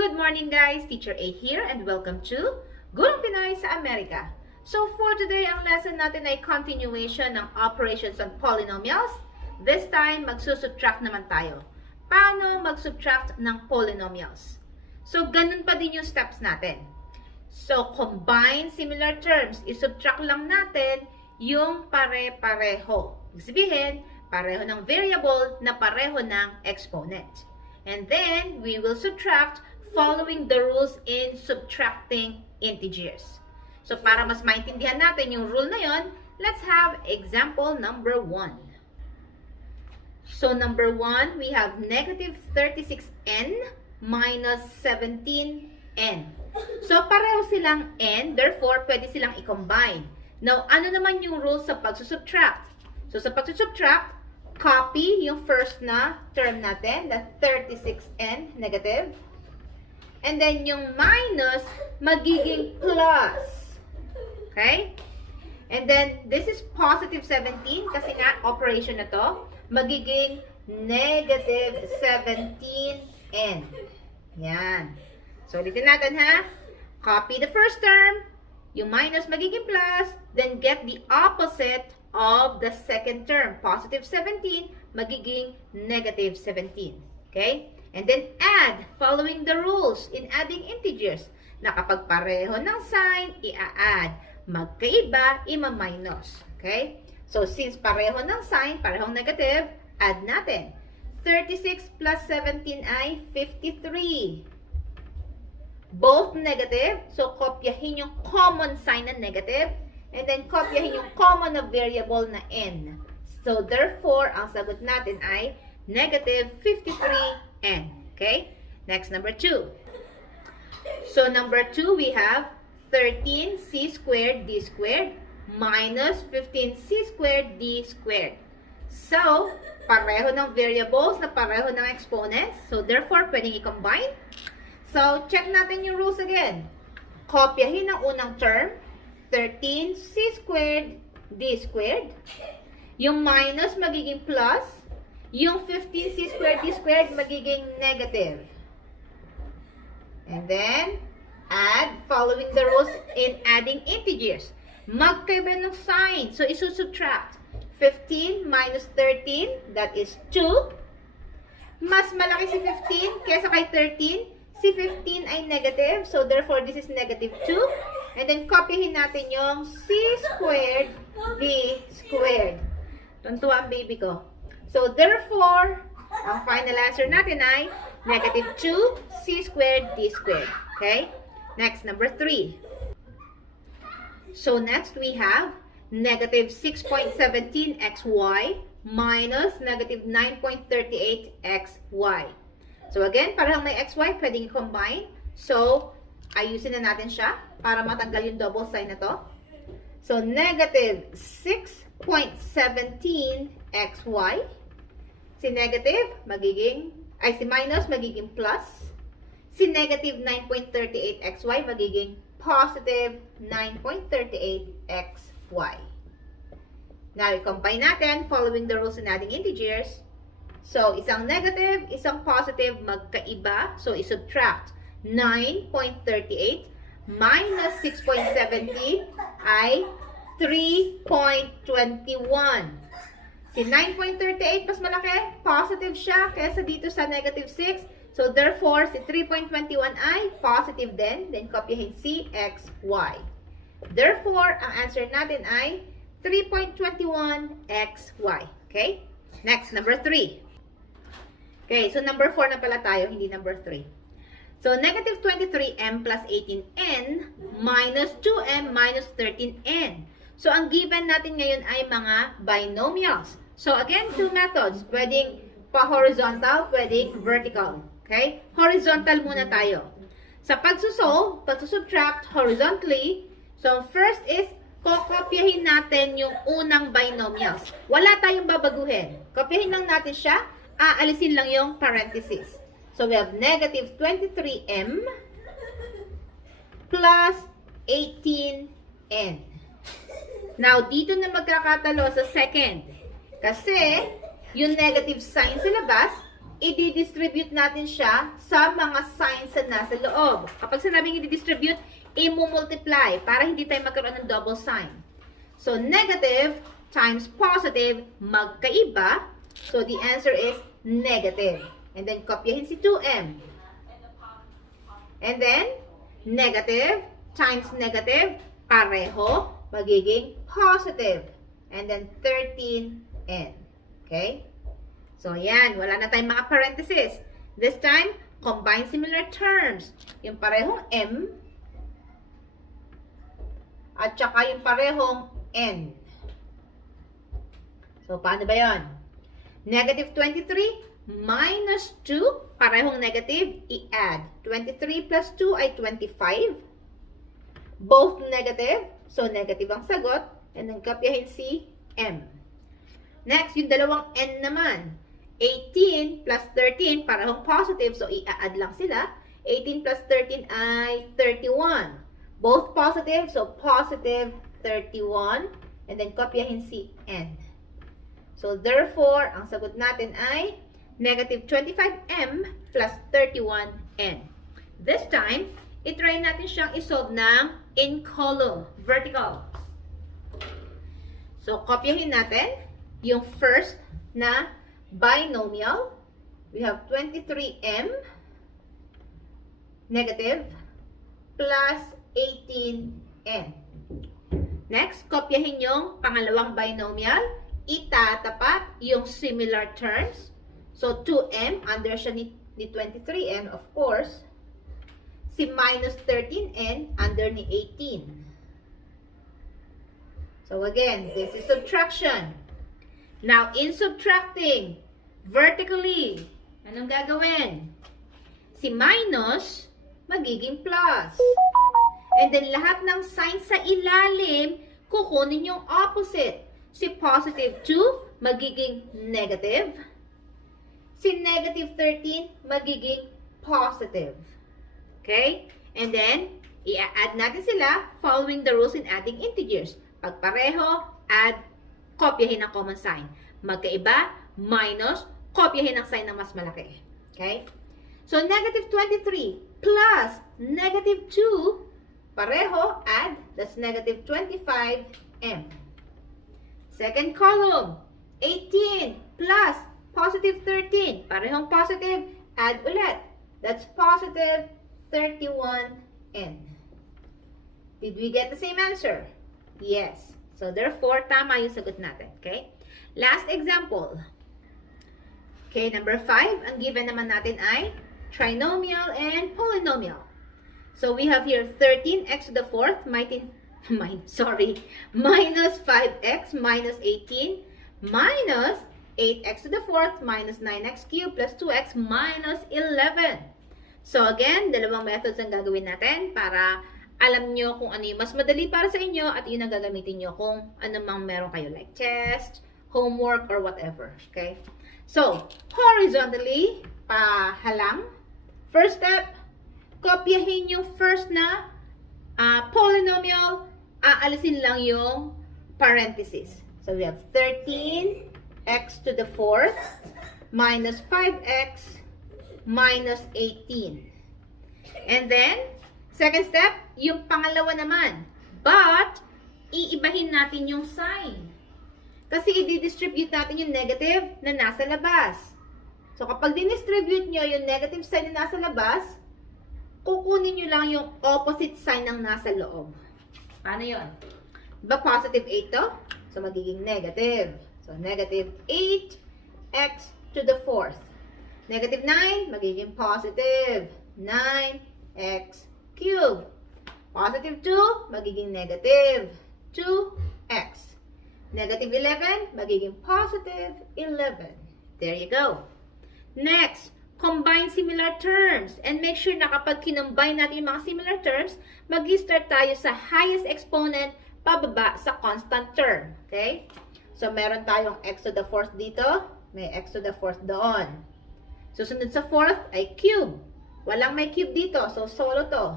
Good morning guys! Teacher A here and welcome to Gurong Pinoy sa Amerika. So for today, ang lesson natin ay continuation ng operations on polynomials. This time, magsusubtract naman tayo. Paano mag-subtract ng polynomials? So ganun pa din yung steps natin. So combine similar terms, isubtract lang natin yung pare-pareho. Ibig sabihin, pareho ng variable na pareho ng exponent. And then, we will subtract following the rules in subtracting integers. So, para mas maintindihan natin yung rule na yon, let's have example number 1. So, number 1, we have negative 36n minus 17n. So, pareho silang n, therefore, pwede silang i-combine. Now, ano naman yung rule sa pagsusubtract? So, sa pagsusubtract, copy yung first na term natin, the 36n negative. And then yung minus, magiging plus. Okay? And then, this is positive 17 kasi nga operation na to. Magiging negative 17n. Yan. So, ulitin natin ha. Copy the first term. Yung minus magiging plus. Then, get the opposite of the second term. Positive 17, magiging negative 17. Okay? And then add, following the rules in adding integers, na kapag pareho ng sign, i-add. Magkaiba, ima-minus. Okay? So, since pareho ng sign, parehong negative, add natin. 36 plus 17 ay 53. Both negative, so kopyahin yung common sign na negative, and then kopyahin yung common na variable na n. So, therefore, ang sagot natin ay negative 53n. Okay? Next, number 2. So, number 2, we have 13c squared d squared minus 15c squared d squared. So, pareho ng variables na pareho ng exponents. So, therefore, pwedeng i-combine. So, check natin yung rules again. Kopyahin ang unang term, 13c squared d squared. Yung minus magiging plus. Yung 15c squared d squared magiging negative. And then, add following the rules in adding integers. Magkaiba ng sign. So, isusubtract. 15 minus 13, that is 2. Mas malaki si 15 kaysa kay 13. Si 15 ay negative. So, therefore, this is negative 2. And then, copyahin natin yung c squared d squared. Tuntua ang baby ko. So, therefore, ang final answer natin ay negative 2 c squared d squared. Okay? Next, number 3. So, next we have negative 6.17xy minus negative 9.38xy. So, again, parang may xy, pwedeng i-combine. So, ayusin na natin siya para matanggal yung double sign na to. So, negative 6.17xy. Si negative, si minus, magiging plus. Si negative 9.38xy, magiging positive 9.38xy. Now, i-combine natin following the rules in adding integers. So, isang negative, isang positive, magkaiba. So, isubtract 9.38 minus 6.17 ay 3.21. Si 9.38, mas malaki, positive siya kaysa dito sa negative 6. So, therefore, si 3.21 ay positive din. Then, kopyahin si x, y. Therefore, ang answer natin ay 3.21xy. Okay? Next, number 3. Okay, so number 4 na pala tayo, hindi number 3. So, negative 23m plus 18n minus 2m minus 13n. So, ang given natin ngayon ay mga binomials. So, again, two methods. Pwedeng pa-horizontal, pwedeng vertical. Okay? Horizontal muna tayo. Sa pagsusolve, pagsusubtract horizontally, so, first is, kokopyahin natin yung unang binomials. Wala tayong babaguhin. Kopyahin lang natin siya, aalisin lang yung parenthesis. So, we have negative 23m plus 18n. Now, dito na magkakatalo sa second. Kasi, yung negative sign sa labas, i-distribute natin siya sa mga signs na nasa loob. Kapag sinabing i-distribute, i-multiply para hindi tayo magkaroon ng double sign. So, negative times positive, magkaiba. So, the answer is negative. And then, kopyahin si 2m. And then, negative times negative, pareho, magiging positive. And then, 13n. Okay? So, yan. Wala na tayong mga parentheses. This time, combine similar terms. Yung parehong m at saka yung parehong n. So, paano ba yun? Negative 23 minus 2, parehong negative, i-add. 23 plus 2 ay 25. Both negative, so negative ang sagot. And then, kopyahin si m. Next, yung dalawang n naman. 18 plus 13, parehong positive, so i-add lang sila. 18 plus 13 ay 31. Both positive, so positive 31. And then, kopyahin si n. So, therefore, ang sagot natin ay negative 25m plus 31n. This time, itry natin siyang isolve ng in column, vertical. So, kopyahin natin yung first na binomial. We have 23m negative plus 18n. Next, kopyahin yung pangalawang binomial. Itatapat yung similar terms. So, 2m, under siya ni 23m, of course. Si minus 13n, under ni 18. So, again, this is subtraction. Now, in subtracting, vertically, anong gagawin? Si minus, magiging plus. And then, lahat ng signs sa ilalim, kukunin yung opposite. Si positive 2, magiging negative. Si negative 13, magiging positive. Okay? And then, i-add natin sila following the rules in adding integers. Pag pareho, add, kopyahin ang common sign. Magkaiba, minus, kopyahin ang sign ng mas malaki. Okay? So, negative 23 plus negative 2, pareho, add, that's negative 25m. Second column, 18 plus positive 13. Parehong positive, add ulit. That's positive 31n. Did we get the same answer? Yes. So, therefore, tama yung sagot natin. Okay? Last example. Okay, number 5. Ang given naman natin ay trinomial and polynomial. So, we have here 13x to the fourth, minus 5x minus 18 minus 8x to the fourth minus 9x cubed plus 2x minus 11. So again, dalawang methods ang gagawin natin para alam nyo kung ano yung mas madali para sa inyo at yun ang gagamitin nyo kung ano mang meron kayo like test, homework, or whatever. Okay? So, horizontally, pahalang. First step, kopyahin yung first na polynomial, aalisin lang yung parentheses. So, we have 13x to the fourth minus 5x minus 18. And then, second step, yung pangalawa naman. But, iibahin natin yung sign. Kasi i-distribute natin yung negative na nasa labas. So, kapag dinistribute nyo yung negative sign na nasa labas, kukunin nyo lang yung opposite sign ng nasa loob. Paano yun? Diba positive 8 to? So, magiging negative. So, negative 8x to the fourth. Negative 9, magiging positive 9x cubed. Positive 2, magiging negative 2x. Negative 11, magiging positive 11. There you go. Next, combine similar terms. And make sure na kapag kinombine natin yung mga similar terms, mag-start tayo sa highest exponent pababa sa constant term. Okay? So, meron tayong x to the fourth dito. May x to the fourth doon. Susunod sa fourth ay cube. Walang may cube dito. So, solo to.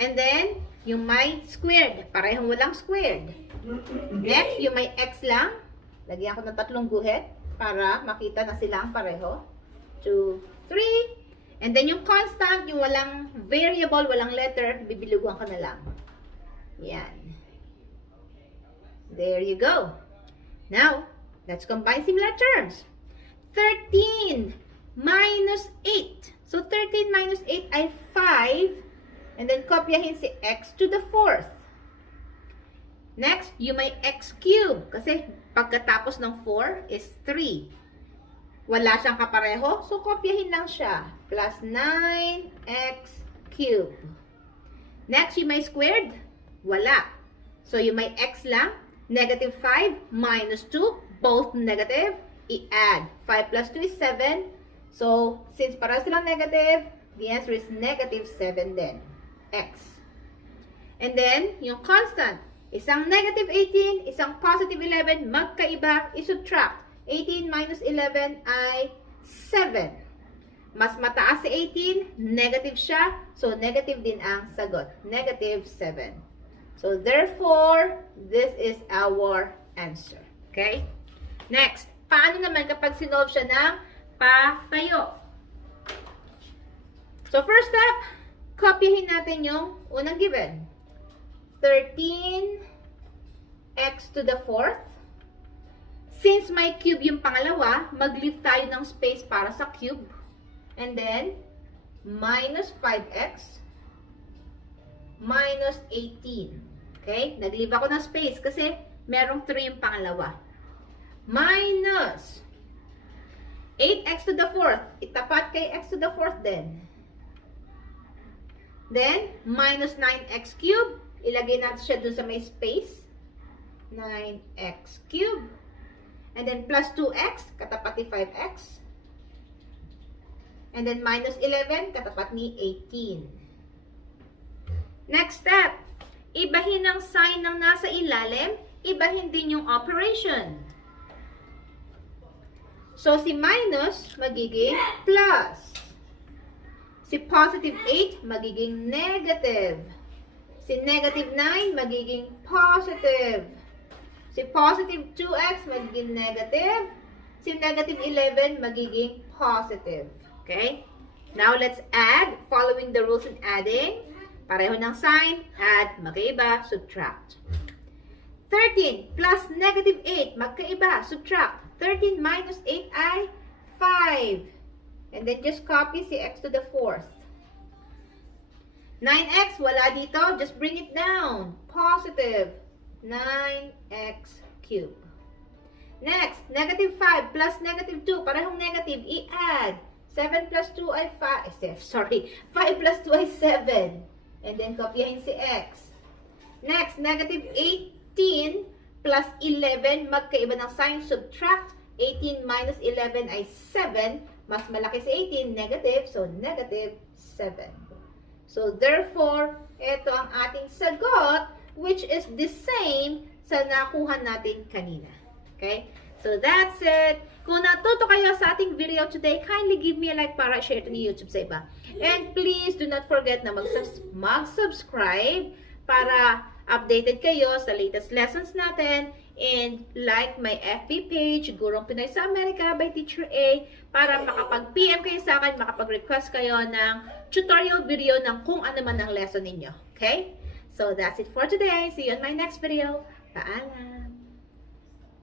And then, yung may squared. Parehong walang squared. Next, yung may x lang. Lagyan ko ng tatlong guhit para makita na silang pareho. 2, 3. And then yung constant, yung walang variable, walang letter, bibilugan ka na lang. Yan. There you go. Now, let's combine similar terms. 13 minus 8. So, 13 minus 8 ay 5. And then, kopyahin si x to the 4th. Next, you may x cube. Kasi, pagkatapos ng 4 is 3. Wala siyang kapareho. So, kopyahin lang siya. Plus 9x cube. Next, you may squared. Wala. So, you may x lang. Negative 5 minus 2. Both negative. I-add. 5 plus 2 is 7. So, since para silang negative, the answer is negative 7 then. X. And then, yung constant. Isang negative 18, isang positive 11, magkaiba, isubtract. 18 minus 11 ay 7. Mas mataas si 18, negative siya. So, negative din ang sagot. Negative 7. So, therefore, this is our answer. Okay? Next, paano naman kapag sinolve siya ng patayo? So, first step, kopyahin natin yung unang given. 13x to the 4th. Since may cube yung pangalawa, mag-leave tayo ng space para sa cube. And then, minus 5x minus 18. Okay? Nag-leave ako ng space kasi merong 3 yung pangalawa. Minus 8x to the 4th. Itapat kay x to the 4th din. Then, minus 9x cube. Ilagay natin siya dun sa may space. 9x cube. And then, plus 2x, katapat ni 5x. And then, minus 11, katapat ni 18. Next step, ibahin ang sign ng nasa ilalim, ibahin din yung operation. So, si minus, magiging plus. Si positive 8, magiging negative. Si negative 9, magiging positive. Si positive 2x, magiging negative. Si negative 11, magiging positive. Okay? Now, let's add, following the rules in adding. Pareho ng sign, add, magkaiba, subtract. 13 plus negative 8, magkaiba, subtract. 13 minus 8 ay 5. And then just copy si x to the 4th. 9x, wala dito, just bring it down. Positive, 9x cube. Next, negative 5 plus negative 2, parehong negative, i-add. 7 plus 2 ay 5, sorry, 5 plus 2 ay 7. And then, kopyahin si x. Next, negative 18 plus 11, magkaiba ng sign, subtract. 18 minus 11 ay 7. Mas malaki si 18, negative, so negative 7. So, therefore, ito ang ating sagot, which is the same sa nakuha natin kanina. Okay? So, that's it. Kung natuto kayo sa ating video today, kindly give me a like para share ito ni YouTube sa iba. And please do not forget na mag-subscribe para updated kayo sa latest lessons natin. And like my FB page, Gurong Pinoy sa Amerika by Teacher A, para makapag-PM kayo sa akin, makapag-request kayo ng tutorial video ng kung ano man ang lesson ninyo. Okay? So, that's it for today. See you in my next video. Paalam!